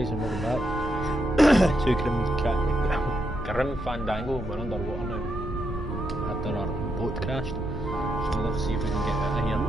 guys, and welcome back to Grim Fandango. We're underwater now after our boat crashed, so let's see if we can get out of here.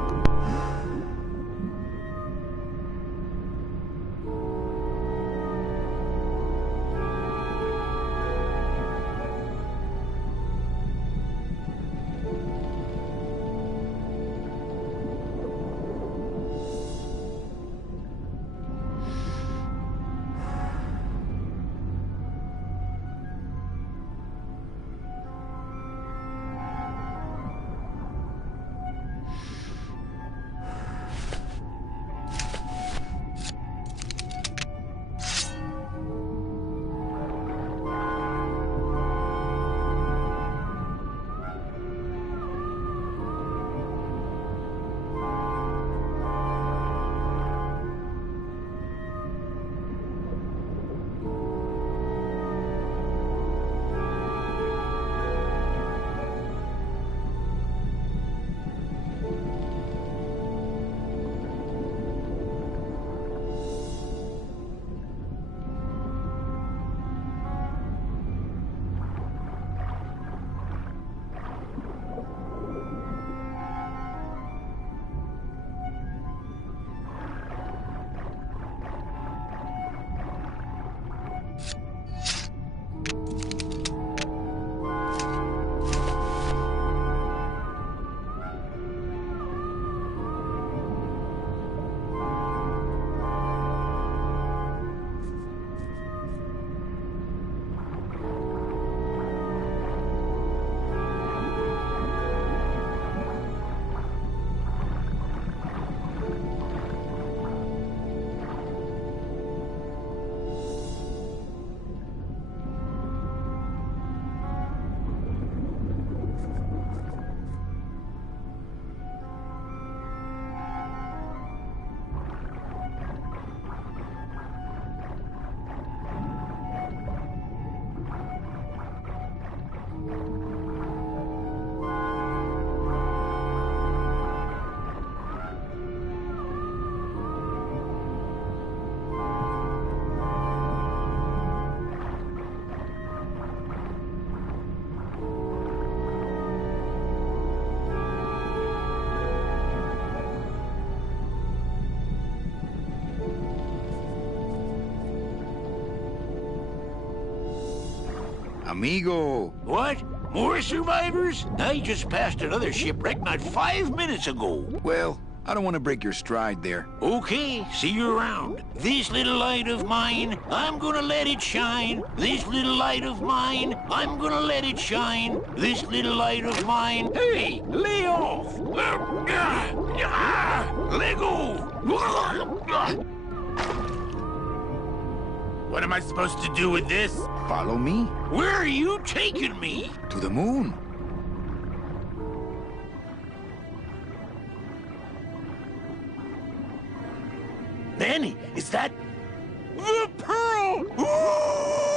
Amigo! What? More survivors? I just passed another shipwreck not 5 minutes ago. Well, I don't want to break your stride there. Okay, see you around. This little light of mine, I'm gonna let it shine. This little light of mine, I'm gonna let it shine. This little light of mine. Hey, lay off! Let go! What am I supposed to do with this? Follow me. Where are you taking me? To the moon. Manny, is that... the pearl?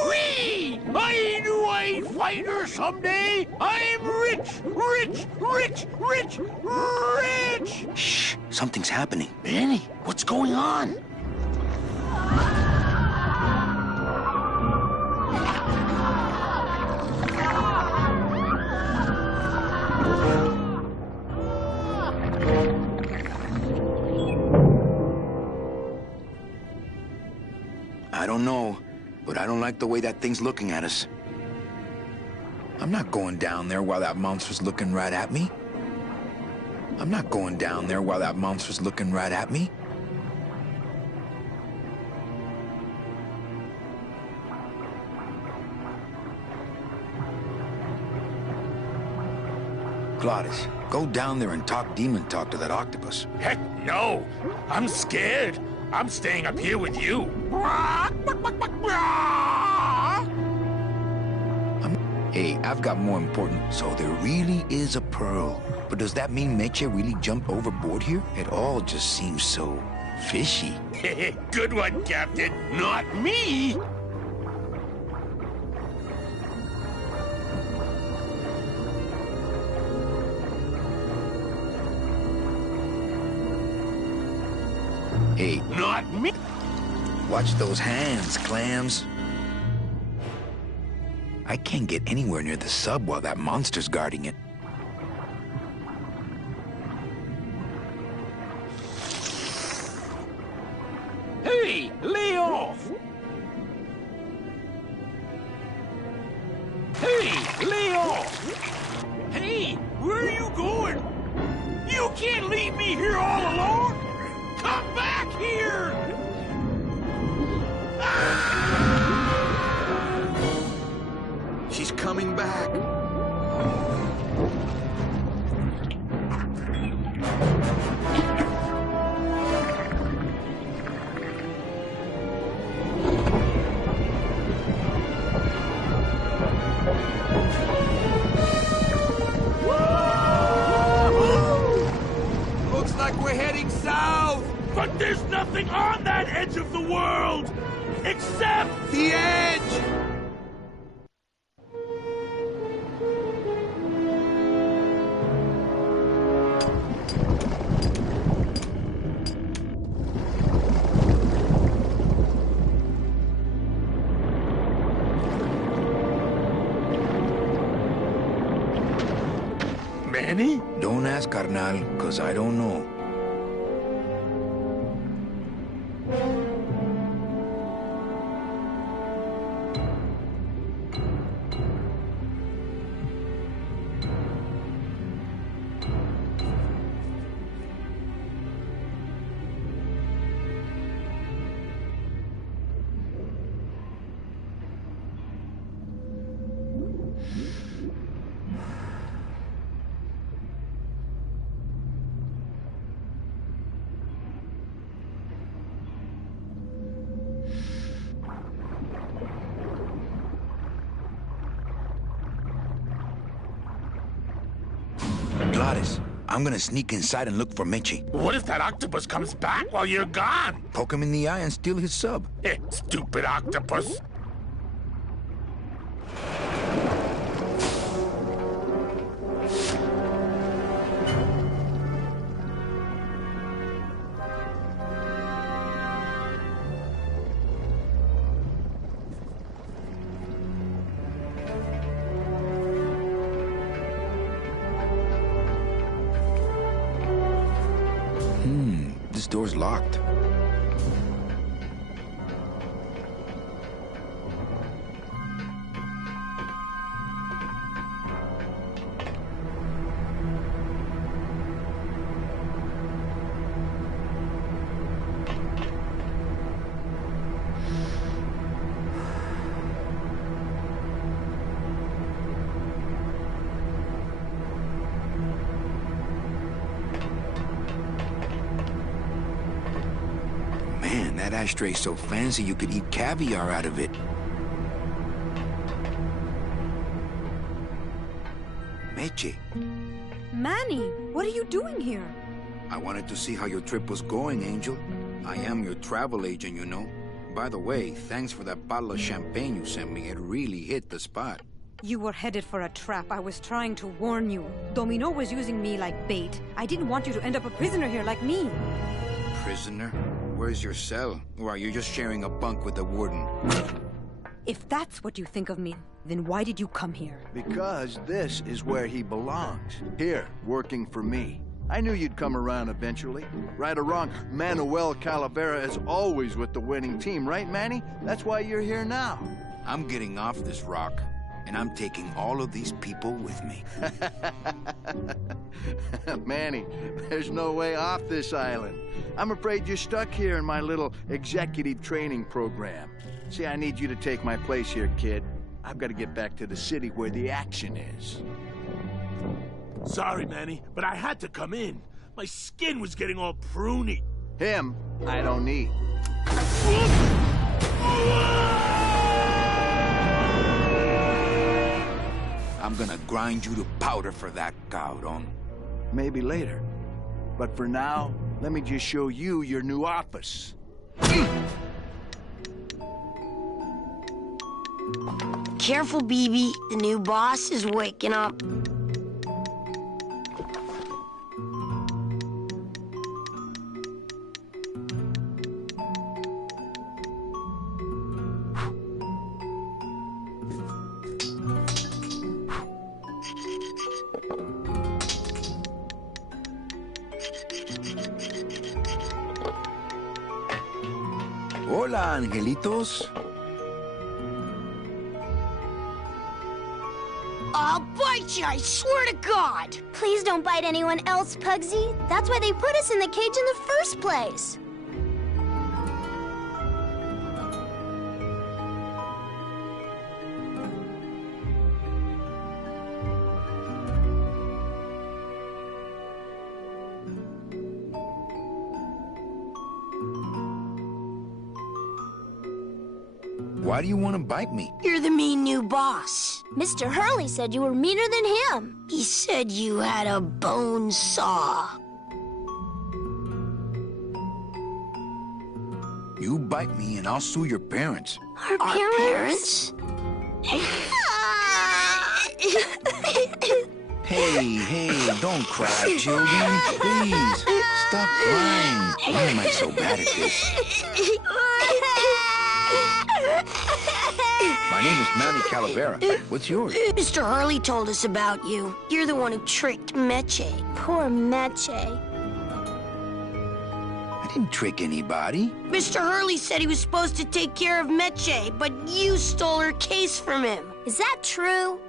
Whee! I knew I'd find her someday! I'm rich, rich, rich, rich, rich! Shh, something's happening. Manny, what's going on? I don't know, but I don't like the way that thing's looking at us. I'm not going down there while that monster's looking right at me. I'm not going down there while that monster's looking right at me. Claudius, go down there and talk demon talk to that octopus. Heck no! I'm scared. I'm staying up here with you. Hey, I've got more important. So there really is a pearl. But does that mean Meche really jumped overboard here? It all just seems so fishy. Good one, Captain. Not me! Hey. Not me! Watch those hands, clams. I can't get anywhere near the sub while that monster's guarding it. Hey, lay off! Hey, lay off! Hey, where are you going? You can't leave me here all alone! Come back here! She's coming back. Looks like we're heading south! But there's nothing on that edge of the world! Except... The edge! Manny? Don't ask, carnal, cause I don't know. Gladys, I'm gonna sneak inside and look for Mitchie. What if that octopus comes back while you're gone? Poke him in the eye and steal his sub. Stupid octopus. This door's locked. Man, that ashtray's so fancy you could eat caviar out of it. Meche, Manny, what are you doing here? I wanted to see how your trip was going, Angel. I am your travel agent, you know. By the way, thanks for that bottle of champagne you sent me. It really hit the spot. You were headed for a trap. I was trying to warn you. Domino was using me like bait. I didn't want you to end up a prisoner here like me. Prisoner? Where's your cell? Or are you just sharing a bunk with the warden? If that's what you think of me, then why did you come here? Because this is where he belongs. Here, working for me. I knew you'd come around eventually. Right or wrong, Manuel Calavera is always with the winning team, right, Manny? That's why you're here now. I'm getting off this rock, and I'm taking all of these people with me. Manny, there's no way off this island. I'm afraid you're stuck here in my little executive training program. See, I need you to take my place here, kid. I've got to get back to the city where the action is. Sorry, Manny, but I had to come in. My skin was getting all pruny. Him, I don't need. I'm gonna grind you to powder for that, cabrón. Maybe later. But for now, let me just show you your new office. Careful, BB. The new boss is waking up. Hola, angelitos. I'll bite you, I swear to God! Please don't bite anyone else, Pugsy. That's why they put us in the cage in the first place. Why do you want to bite me? You're the mean new boss. Mr. Hurley said you were meaner than him. He said you had a bone saw. You bite me and I'll sue your parents. Our parents? Hey, don't cry, children. Please, stop crying. Why am I so bad at this? My name is Manny Calavera. What's yours? Mr. Hurley told us about you. You're the one who tricked Meche. Poor Meche. I didn't trick anybody. Mr. Hurley said he was supposed to take care of Meche, but you stole her case from him. Is that true?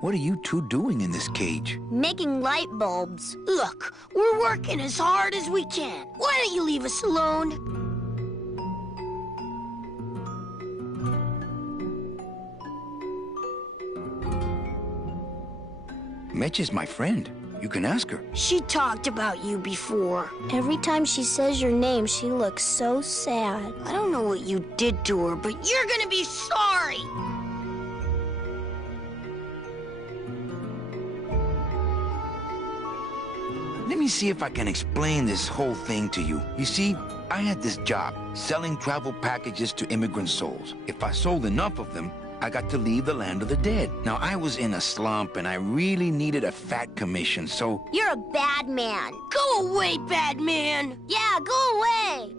What are you two doing in this cage? Making light bulbs. Look, we're working as hard as we can. Why don't you leave us alone? Mitch is my friend. You can ask her. She talked about you before. Every time she says your name, she looks so sad. I don't know what you did to her, but you're gonna be sorry. Let me see if I can explain this whole thing to you. You see, I had this job, selling travel packages to immigrant souls. If I sold enough of them, I got to leave the land of the dead. Now, I was in a slump, and I really needed a fat commission, so... You're a bad man. Go away, bad man. Yeah, go away.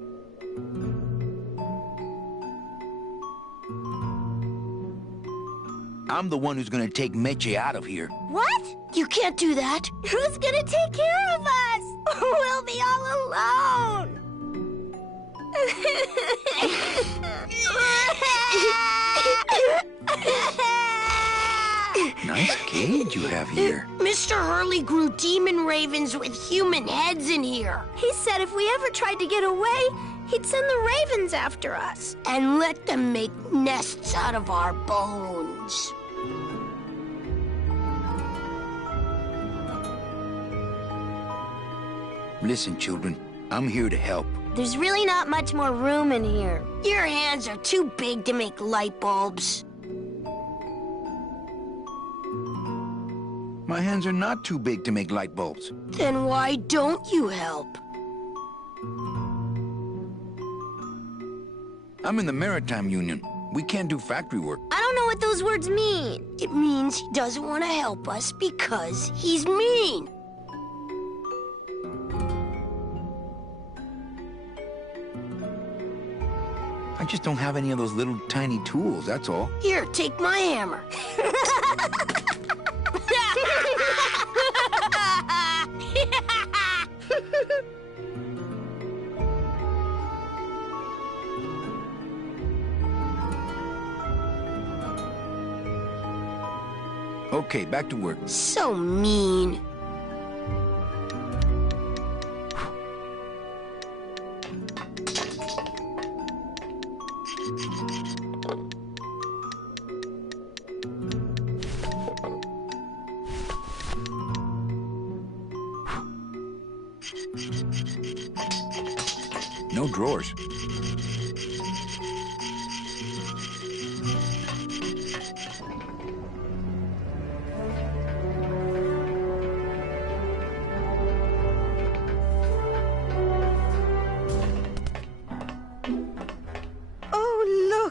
I'm the one who's gonna take Meche out of here. What? You can't do that. Who's gonna take care of us? We'll be all alone. Nice cage you have here. Mr. Hurley grew demon ravens with human heads in here. He said if we ever tried to get away, he'd send the ravens after us. And let them make nests out of our bones. Listen, children, I'm here to help. There's really not much more room in here. Your hands are too big to make light bulbs. My hands are not too big to make light bulbs. Then why don't you help? I'm in the Maritime Union. We can't do factory work. I don't know what those words mean. It means he doesn't want to help us because he's mean. I just don't have any of those little tiny tools, that's all. Here, take my hammer. Okay, back to work. So mean. No drawers.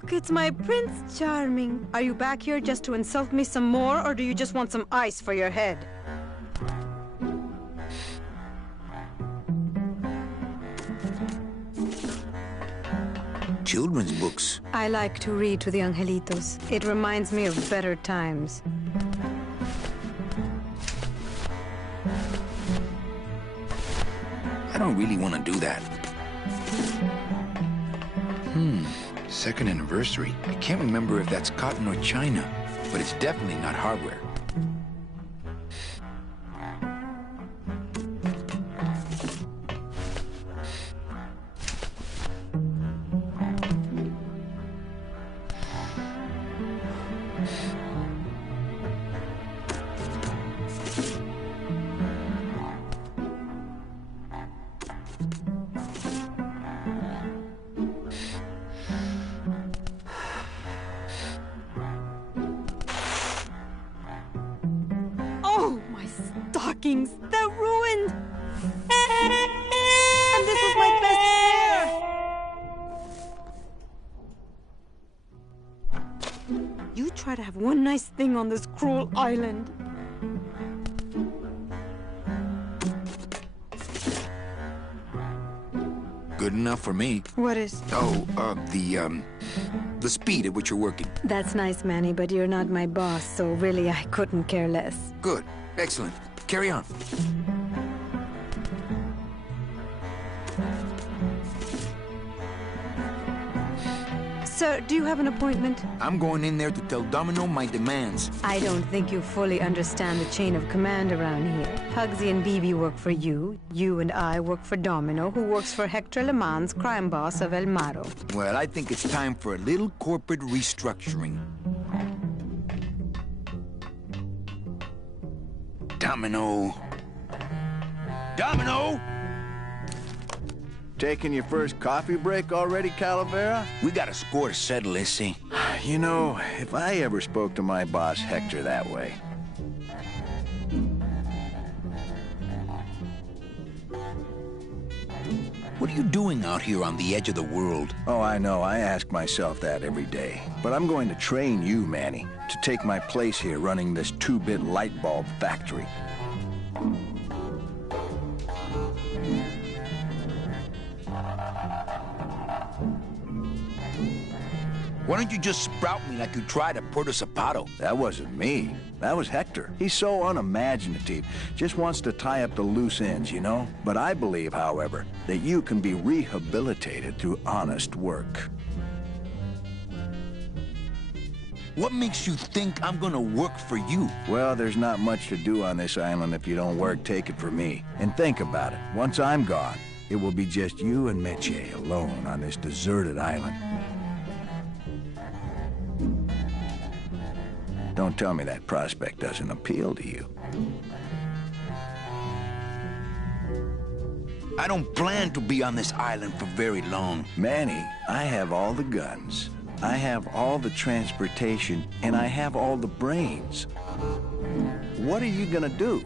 It's my Prince Charming. Are you back here just to insult me some more, or do you just want some ice for your head? Children's books. I like to read to the angelitos. It reminds me of better times. don't really want to do that. Second anniversary. I can't remember if that's cotton or China, but it's definitely not hardware. They're ruined! And this was my best pair! You try to have one nice thing on this cruel island. Good enough for me. What is? Oh, the speed at which you're working. That's nice, Manny, but you're not my boss, so really I couldn't care less. Good. Excellent. Carry on. Sir, do you have an appointment? I'm going in there to tell Domino my demands. I don't think you fully understand the chain of command around here. Pugsy and BB work for you. You and I work for Domino, who works for Hector Le Mans, crime boss of El Maro. Well, I think it's time for a little corporate restructuring. Domino. Domino! Taking your first coffee break already, Calavera? We got a score to settle, Issy. You know, if I ever spoke to my boss Hector that way. What are you doing out here on the edge of the world? Oh, I know. I ask myself that every day. But I'm going to train you, Manny, to take my place here running this 2-bit light bulb factory. Why don't you just sprout me like you tried at Puerto Zapato? That wasn't me. That was Hector. He's so unimaginative. Just wants to tie up the loose ends, you know? But I believe, however, that you can be rehabilitated through honest work. What makes you think I'm gonna work for you? Well, there's not much to do on this island if you don't work, take it from me. And think about it. Once I'm gone, it will be just you and Meche alone on this deserted island. Don't tell me that prospect doesn't appeal to you. I don't plan to be on this island for very long. Manny, I have all the guns. I have all the transportation, and I have all the brains. What are you gonna do?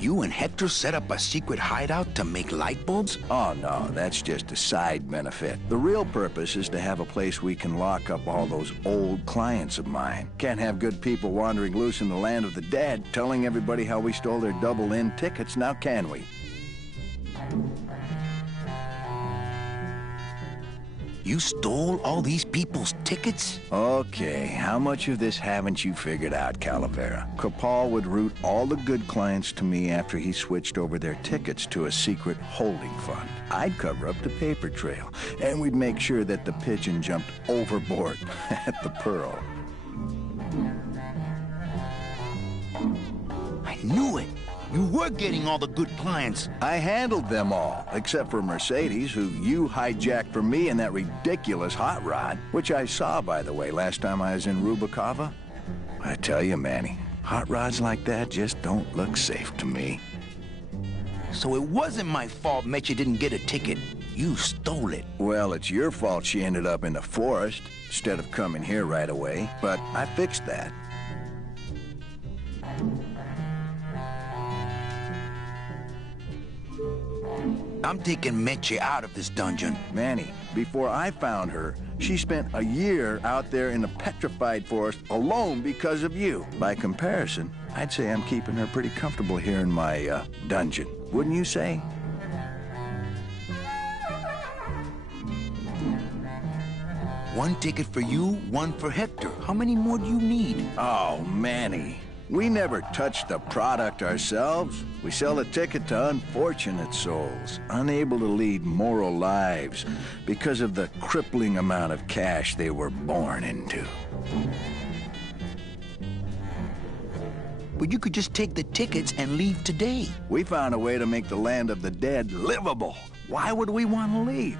You and Hector set up a secret hideout to make light bulbs? Oh, no, that's just a side benefit. The real purpose is to have a place we can lock up all those old clients of mine. Can't have good people wandering loose in the land of the dead, telling everybody how we stole their double-in tickets, now can we? You stole all these people's tickets? Okay, how much of this haven't you figured out, Calavera? Capal would route all the good clients to me after he switched over their tickets to a secret holding fund. I'd cover up the paper trail, and we'd make sure that the pigeon jumped overboard at the Pearl. I knew it! You were getting all the good clients. I handled them all, except for Mercedes, who you hijacked from me in that ridiculous hot rod, which I saw, by the way, last time I was in Rubacava. I tell you, Manny, hot rods like that just don't look safe to me. So it wasn't my fault Meche didn't get a ticket. You stole it. Well, it's your fault she ended up in the forest instead of coming here right away, but I fixed that. I'm taking Meche out of this dungeon. Manny, before I found her, she spent a year out there in the petrified forest alone because of you. By comparison, I'd say I'm keeping her pretty comfortable here in my, dungeon. Wouldn't you say? One ticket for you, one for Hector. How many more do you need? Oh, Manny. We never touch the product ourselves. We sell the ticket to unfortunate souls, unable to lead moral lives because of the crippling amount of cash they were born into. But you could just take the tickets and leave today. We found a way to make the land of the dead livable. Why would we want to leave?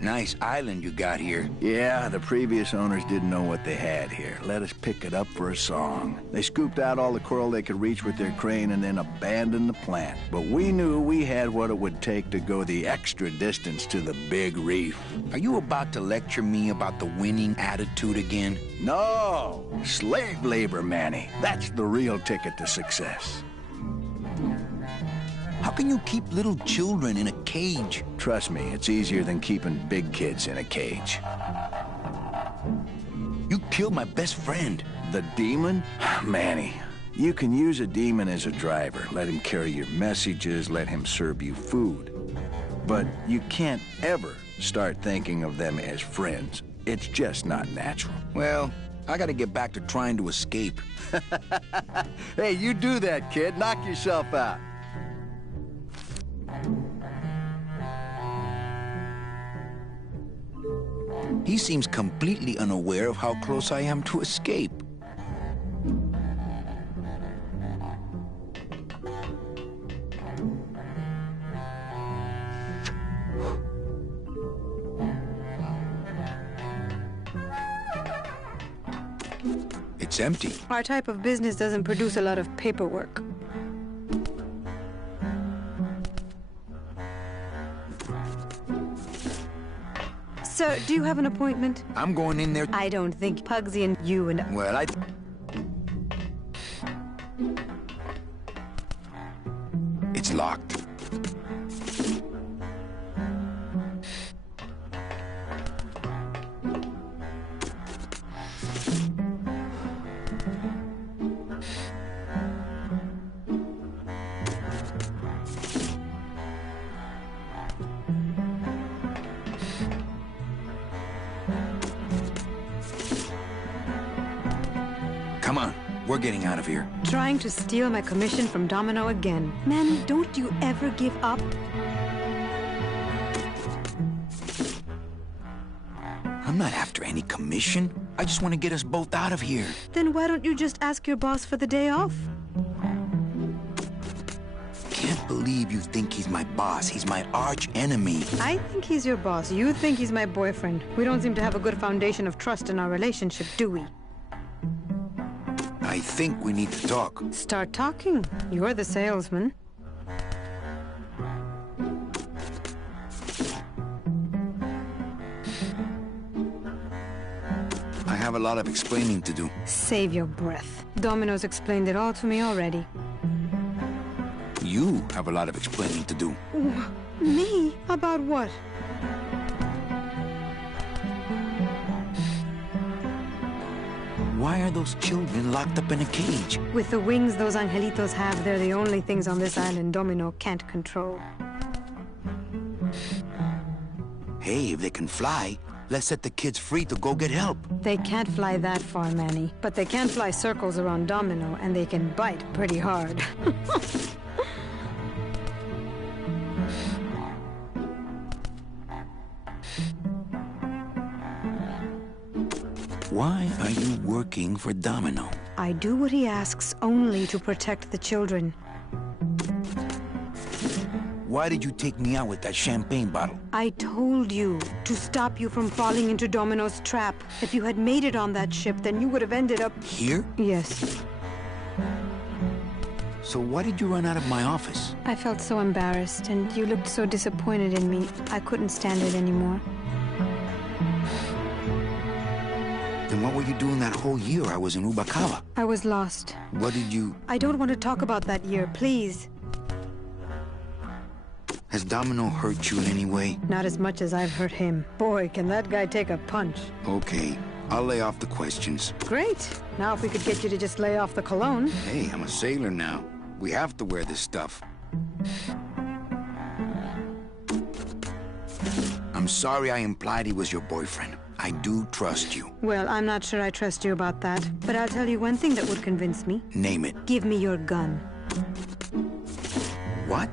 Nice island you got here. Yeah, the previous owners didn't know what they had here. Let us pick it up for a song. They scooped out all the coral they could reach with their crane and then abandoned the plant. But we knew we had what it would take to go the extra distance to the big reef. Are you about to lecture me about the winning attitude again? No! Slave labor, Manny. That's the real ticket to success. How can you keep little children in a cage? Trust me, it's easier than keeping big kids in a cage. You killed my best friend. The demon? Manny, you can use a demon as a driver. Let him carry your messages, let him serve you food. But you can't ever start thinking of them as friends. It's just not natural. Well, I gotta get back to trying to escape. Hey, you do that, kid. Knock yourself out. He seems completely unaware of how close I am to escape. It's empty. Our type of business doesn't produce a lot of paperwork. Sir, do you have an appointment? I'm going in there. I don't think Pugsy and you and... Well, It's locked. Come on, we're getting out of here. Trying to steal my commission from Domino again. Manny, don't you ever give up? I'm not after any commission. I just want to get us both out of here. Then why don't you just ask your boss for the day off? Can't believe you think he's my boss. He's my arch enemy. I think he's your boss. You think he's my boyfriend. We don't seem to have a good foundation of trust in our relationship, do we? I think we need to talk. Start talking. You're the salesman. I have a lot of explaining to do. Save your breath. Domino's explained it all to me already. You have a lot of explaining to do. Me? About what? Why are those children locked up in a cage? With the wings those angelitos have, they're the only things on this island Domino can't control. Hey, if they can fly, let's set the kids free to go get help. They can't fly that far, Manny. But they can fly circles around Domino, and they can bite pretty hard. Why are you working for Domino? I do what he asks only to protect the children. Why did you take me out with that champagne bottle? I told you to stop you from falling into Domino's trap. If you had made it on that ship, then you would have ended up... Here? Yes. So why did you run out of my office? I felt so embarrassed, and you looked so disappointed in me. I couldn't stand it anymore. Then what were you doing that whole year I was in Ubakawa? I was lost. What did you... I don't want to talk about that year, please. Has Domino hurt you in any way? Not as much as I've hurt him. Boy, can that guy take a punch. Okay, I'll lay off the questions. Great. Now if we could get you to just lay off the cologne. Hey, I'm a sailor now. We have to wear this stuff. I'm I'm sorry I implied he was your boyfriend. I do trust you. Well, I'm not sure I trust you about that. But I'll tell you one thing that would convince me. Name it. Give me your gun. What?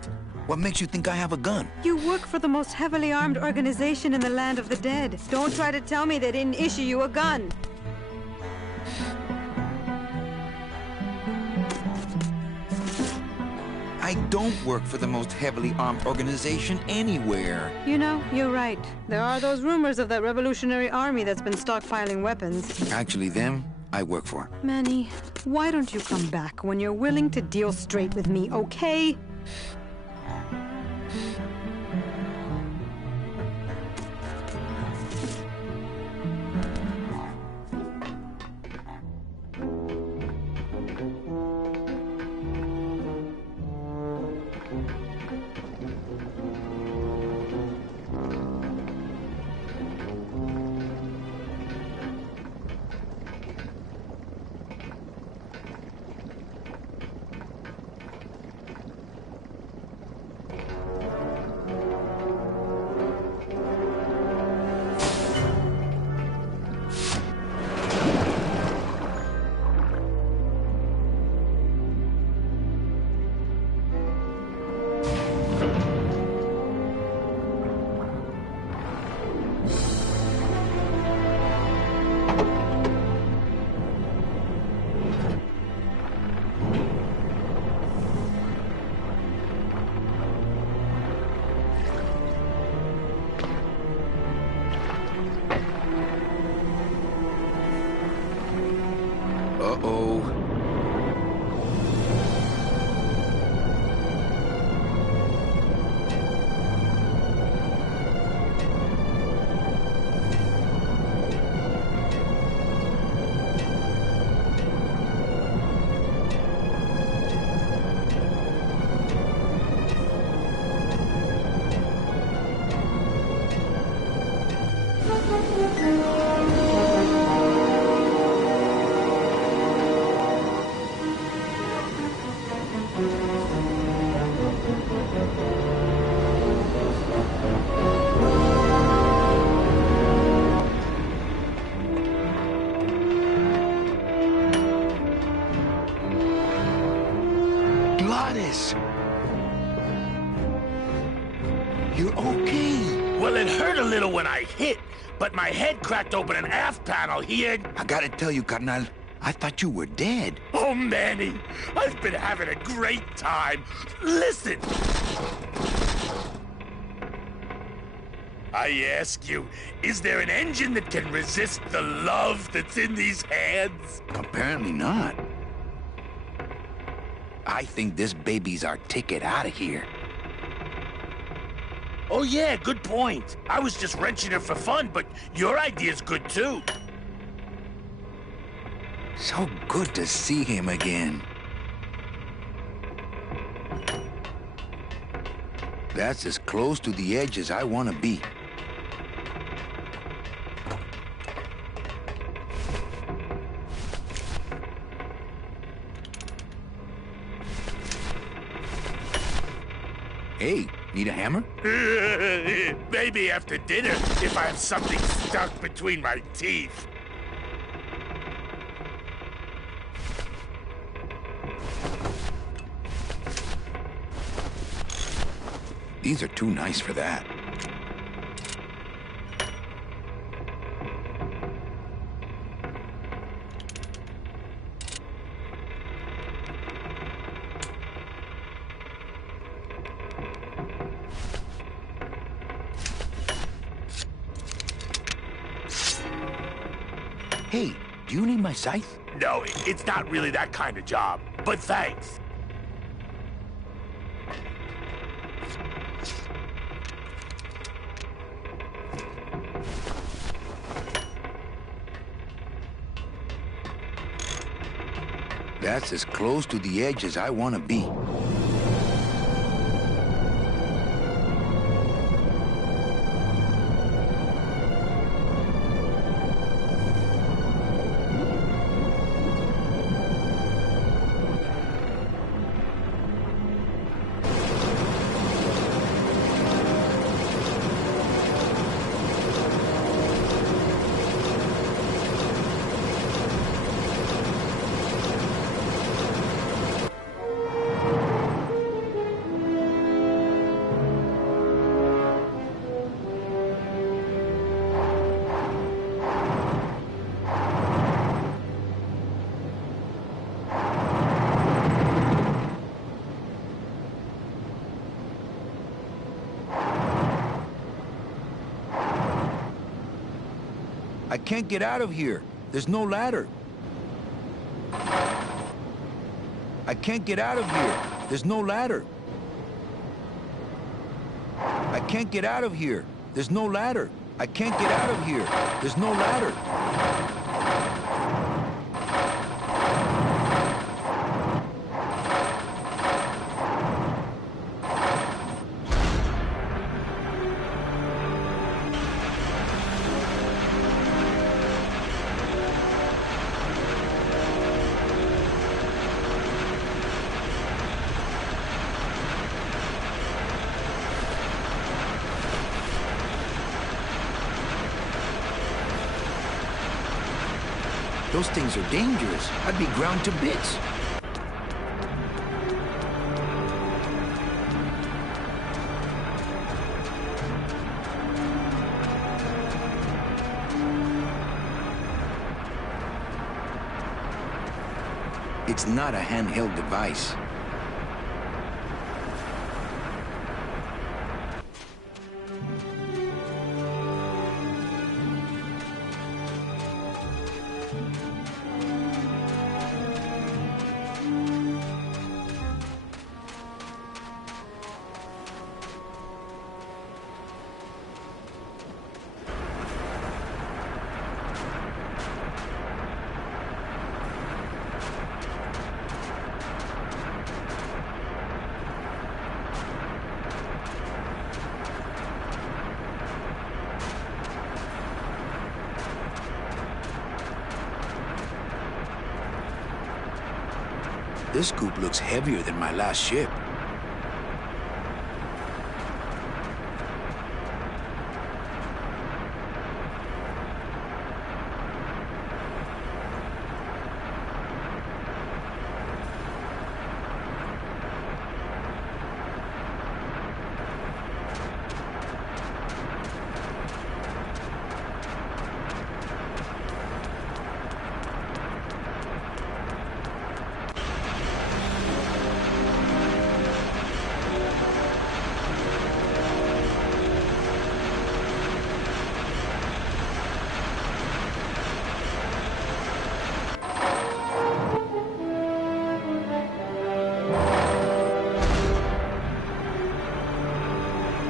What makes you think I have a gun? You work for the most heavily armed organization in the land of the dead. Don't try to tell me they didn't issue you a gun. I don't work for the most heavily armed organization anywhere. You know, you're right. There are those rumors of that revolutionary army that's been stockpiling weapons. Actually, them, I work for. Manny, why don't you come back when you're willing to deal straight with me, okay? Uh-oh. You're okay. Well, it hurt a little when I hit, but my head cracked open an aft panel here. I gotta tell you, carnal, I thought you were dead. Oh, Manny, I've been having a great time. Listen. I ask you, is there an engine that can resist the love that's in these hands? Apparently not. I think this baby's our ticket out of here. Oh, yeah, good point. I was just wrenching it for fun, but your idea's good, too. So good to see him again. That's as close to the edge as I want to be. Hey, need a hammer? Maybe after dinner, if I have something stuck between my teeth. These are too nice for that. Hey, do you need my scythe? No, it's not really that kind of job, but thanks. That's as close to the edge as I want to be. I can't get out of here. There's no ladder. I can't get out of here. There's no ladder. I can't get out of here. There's no ladder. I can't get out of here. There's no ladder. Those things are dangerous. I'd be ground to bits. It's not a handheld device. This scoop looks heavier than my last ship.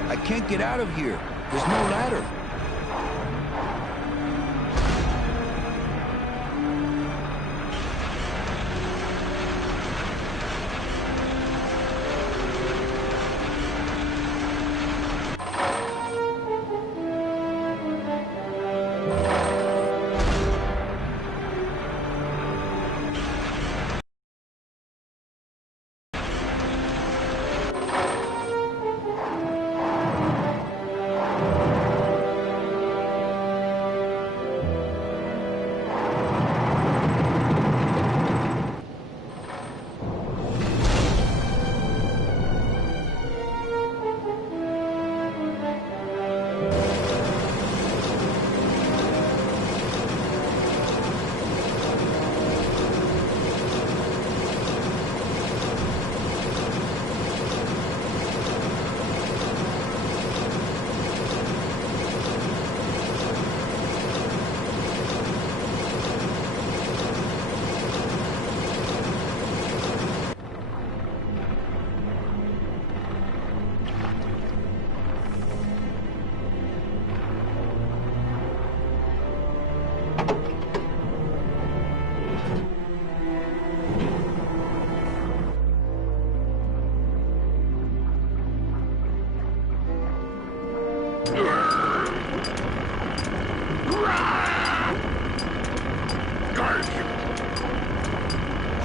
I can't get out of here. There's no ladder.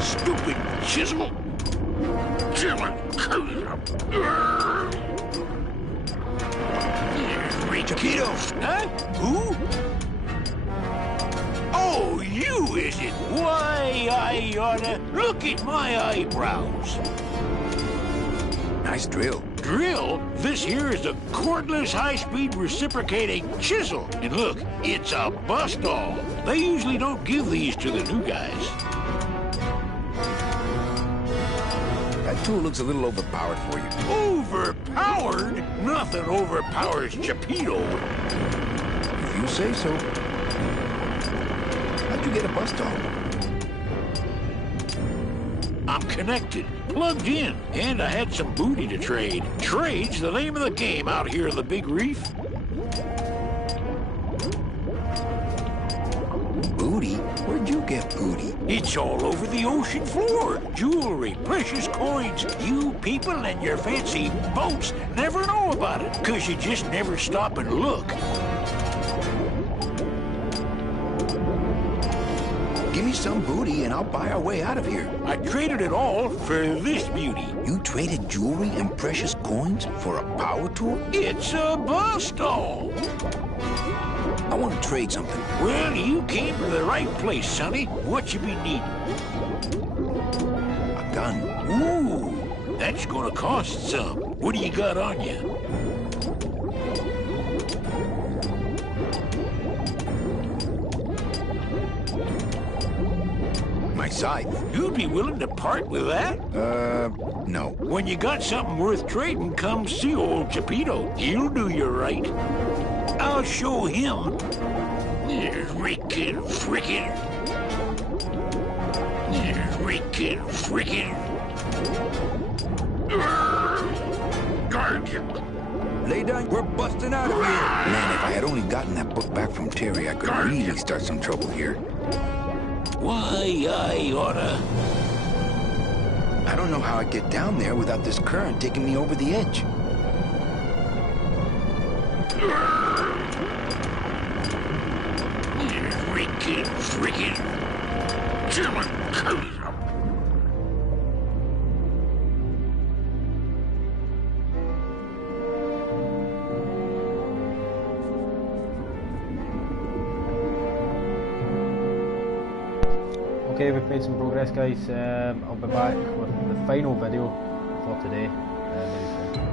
Stupid chisel! Taquitos! Huh? Who? Oh, you, is it? Why, I oughta... Look at my eyebrows. Nice drill. Drill? This here is a cordless, high-speed reciprocating chisel. And look, it's a bust-all. They usually don't give these to the new guys. That tool looks a little overpowered for you. Overpowered? Nothing overpowers Geppetto. If you say so. How'd you get a bus stop? I'm connected, plugged in, and I had some booty to trade. Trade's the name of the game out here in the Big Reef. Booty? Where'd you get booty? It's all over the ocean floor. Jewelry, precious coins. You people and your fancy boats never know about it, 'cause you just never stop and look. Give me some booty and I'll buy our way out of here. I traded it all for this beauty. You traded jewelry and precious coins for a power tool? It's a bus stall. I want to trade something. Well, you came to the right place, Sonny. What you be needing? A gun. Ooh, that's gonna cost some. What do you got on you? My scythe. You'd be willing to part with that? No. When you got something worth trading, come see old Geppetto. He'll do you right. I'll show him. Wicked frickin'. Wicked frickin'. Guardian. Lay down. We're busting out of here. Man, if I had only gotten that book back from Terry, I could really start some trouble here. Why, I oughta... I don't know how I'd get down there without this current taking me over the edge. Wicked frickin'. Okay, we've made some progress, guys. I'll be back with the final video for today very soon.